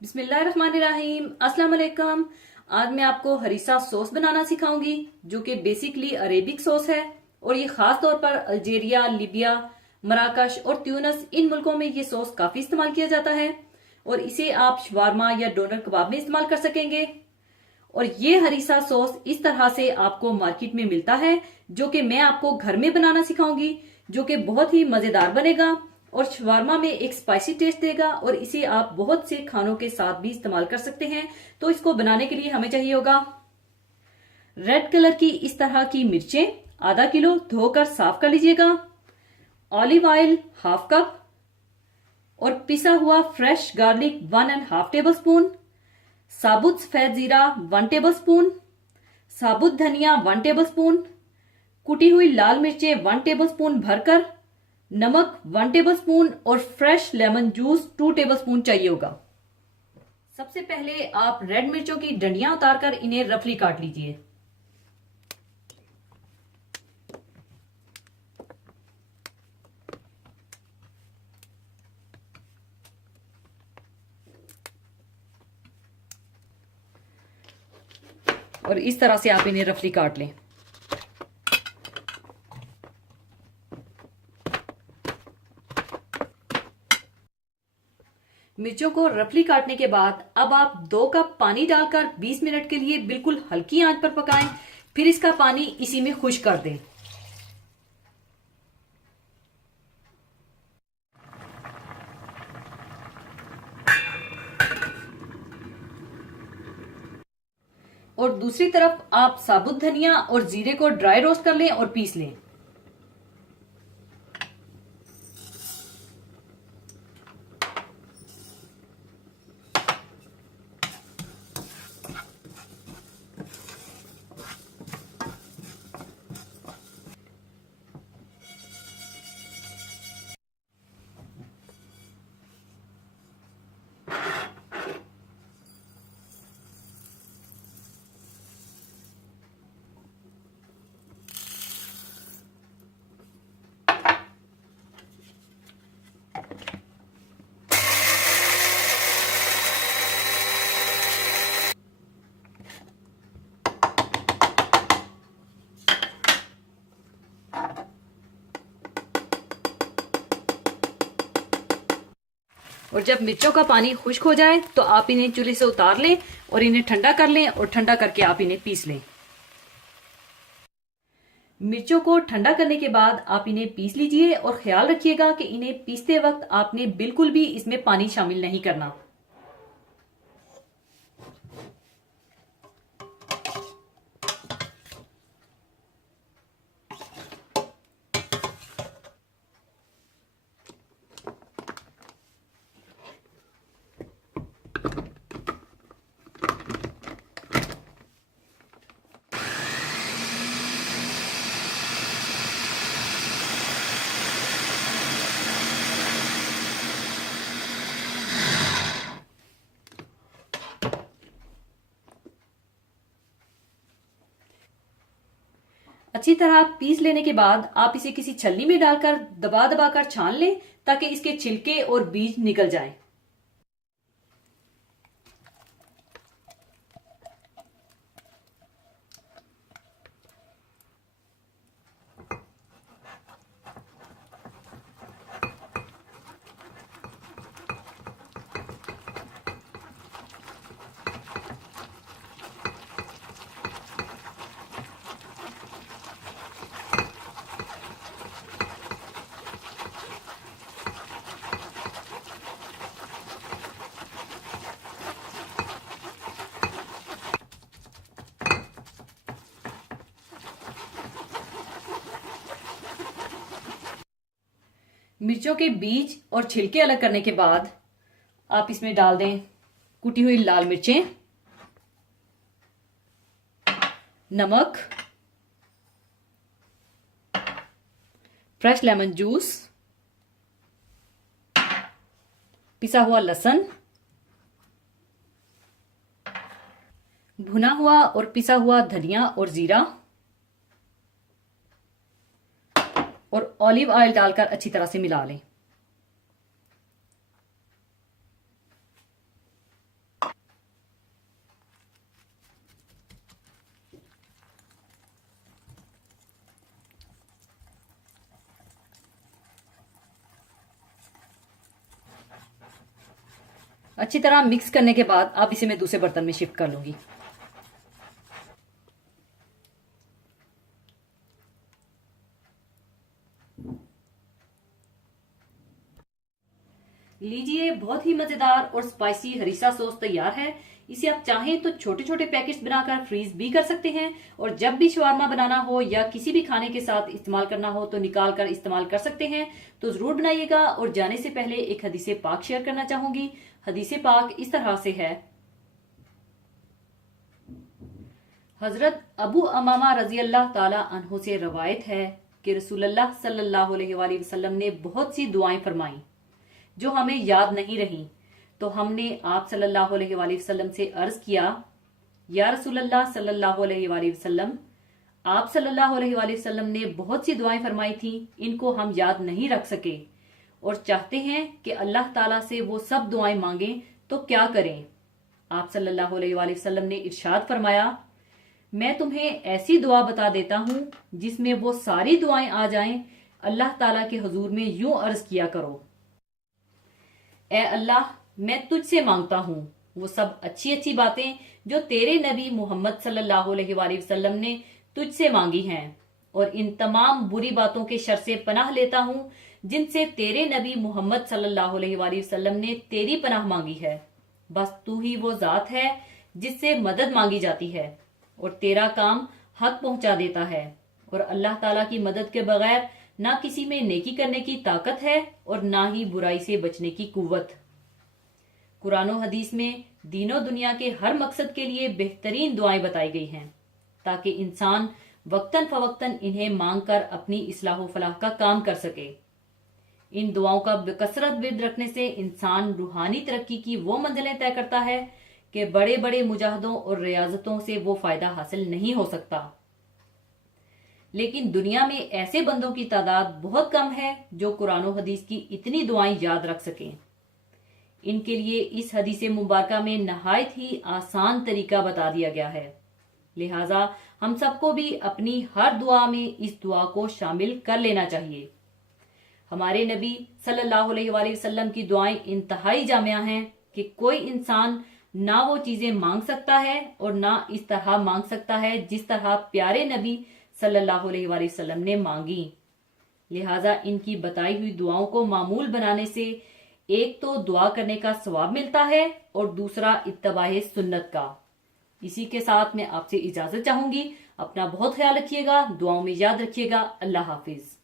बिस्मिल्लाहिर्रहमानिर्रहीम। अस्सलाम वालेकुम। आज मैं आपको हरीसा सॉस बनाना सिखाऊंगी जो कि बेसिकली अरेबिक सॉस है और ये खास तौर पर अल्जीरिया, लीबिया, मराकश और ट्यूनिस इन मुल्कों में ये सॉस काफी इस्तेमाल किया जाता है और इसे आप शवारमा या डोनर कबाब में इस्तेमाल कर सकेंगे। और ये हरीसा सॉस इस तरह से आपको मार्केट में मिलता है जो कि मैं आपको घर में बनाना सिखाऊंगी, जो कि बहुत ही मजेदार बनेगा और शवारमा में एक स्पाइसी टेस्ट देगा और इसे आप बहुत से खानों के साथ भी इस्तेमाल कर सकते हैं। तो इसको बनाने के लिए हमें चाहिए होगा रेड कलर की इस तरह की मिर्चें आधा किलो, धोकर साफ कर लीजिएगा। ऑलिव ऑयल हाफ कप और पिसा हुआ फ्रेश गार्लिक 1.5 टेबल स्पून, साबुत सफेद जीरा 1 टेबल स्पून, साबुत धनिया 1 टेबल स्पून, कुटी हुई लाल मिर्चें 1 टेबल स्पून भरकर, नमक 1 टेबल स्पून और fresh lemon juice 2 table spoon चाहिए होगा। सबसे पहले आप रेड मिर्चों की डंडियां उतारकर इन्हें रफली काट लीजिए। और इस तरह से आप इन्हें रफली काट लें। मिर्चों को रफली काटने के बाद अब आप 2 कप पानी डालकर 20 मिनट के लिए बिल्कुल हल्की आंच पर पकाएं। फिर इसका पानी इसी में खुश्क कर दें। और दूसरी तरफ आप साबुत धनिया और जीरे को ड्राई रोस्ट कर लें और पीस लें। और जब मिर्चों का पानी खुश्क हो जाए तो आप इन्हें चूल्हे से उतार लें और इन्हें ठंडा कर लें और ठंडा करके आप इन्हें पीस लें। मिर्चों को ठंडा करने के बाद आप इन्हें पीस लीजिए और ख्याल रखिएगा कि इन्हें पीसते वक्त आपने बिल्कुल भी इसमें पानी शामिल नहीं करना। अच्छी तरह पीस लेने के बाद आप इसे किसी छलनी में डालकर दबा दबा कर छान लें ताकि इसके छिलके और बीज निकल जाएं। मिर्चों के बीज और छिलके अलग करने के बाद आप इसमें डाल दें कुटी हुई लाल मिर्चें, नमक, फ्रेश लेमन जूस, पिसा हुआ लहसुन, भुना हुआ और पिसा हुआ धनिया और जीरा और ऑलिव ऑयल डालकर अच्छी तरह से मिला लें। अच्छी तरह मिक्स करने के बाद अब इसे मैं दूसरे बर्तन में शिफ्ट कर लूंगी। लीजिए, बहुत ही मजेदार और स्पाइसी हरीसा सॉस तैयार है। इसे आप चाहें तो छोटे छोटे पैकेट्स बनाकर फ्रीज भी कर सकते हैं और जब भी शवारमा बनाना हो या किसी भी खाने के साथ इस्तेमाल करना हो तो निकाल कर इस्तेमाल कर सकते हैं। तो जरूर बनाइएगा। और जाने से पहले एक हदीसे पाक शेयर करना चाहूंगी। हदीसे पाक इस तरह से है। हजरत अबू अमामा रजी अल्लाह ताला अन्हु से रवायत है कि रसूलुल्लाह सल्लल्लाहु अलैहि वसल्लम ने बहुत सी दुआएं फरमाई जो हमें याद नहीं रही। तो हमने आप सल्लल्लाहु अलैहि वसल्लम से अर्ज किया, या रसूलल्लाह सल्लल्लाहु अलैहि वसल्लम, आप सल्लल्लाहु अलैहि वसल्लम ने बहुत सी दुआएं फरमाई थी, इनको हम याद नहीं रख सके और चाहते हैं कि अल्लाह ताला से वो सब दुआएं मांगें, तो क्या करें? आप सल्लल्लाहु अलैहि वसल्लम ने इरशाद फरमाया, मैं तुम्हें ऐसी दुआ बता देता हूं जिसमें वो सारी दुआएं आ जाएं। अल्लाह ताला के हुजूर में यूं अर्ज किया करो, ए अल्लाह, मैं तुझसे मांगता हूँ वो सब अच्छी अच्छी बातें जो तेरे नबी मोहम्मद सल्लल्लाहु अलैहि वसल्लम ने तुझसे मांगी हैं, और इन तमाम बुरी बातों के शर से पनाह लेता हूँ जिनसे तेरे नबी मोहम्मद सल्लल्लाहु अलैहि वसल्लम ने तेरी पनाह मांगी है। बस तू ही वो जात है जिससे मदद मांगी जाती है और तेरा काम हक पहुंचा देता है, और अल्लाह ताला की मदद के बगैर ना किसी में नेकी करने की ताकत है और ना ही बुराई से बचने की कुव्वत। कुरान और हदीस में दीनों दुनिया के हर मकसद के लिए बेहतरीन दुआएं बताई गई हैं ताकि इंसान वक्तन फवक्तन इन्हें मांगकर अपनी इस्लाह व फलाह का काम कर सके। इन दुआओं का बेकसरत विर्द रखने से इंसान रूहानी तरक्की की वो मंजिलें तय करता है कि बड़े बड़े मुजाहदों और रियाजतों से वो फायदा हासिल नहीं हो सकता। लेकिन दुनिया में ऐसे बंदों की तादाद बहुत कम है जो कुरान और हदीस की इतनी दुआएं याद रख सकें। इनके लिए इस हदीस मुबारका में नहायत ही आसान तरीका बता दिया गया है। लिहाजा हम सबको भी अपनी हर दुआ में इस दुआ को शामिल कर लेना चाहिए। हमारे नबी सल्लल्लाहु अलैहि वसल्लम की दुआएं इंतहाई जामिया हैं कि कोई इंसान ना वो चीजें मांग सकता है और ना इस तरह मांग सकता है जिस तरह प्यारे नबी सल्लल्लाहु अलैहि वसल्लम ने मांगी। लिहाजा इनकी बताई हुई दुआओं को मामूल बनाने से एक तो दुआ करने का सवाब मिलता है और दूसरा इत्तबाए सुन्नत का। इसी के साथ मैं आपसे इजाजत चाहूंगी। अपना बहुत ख्याल रखिएगा, दुआओं में याद रखिएगा। अल्लाह हाफिज।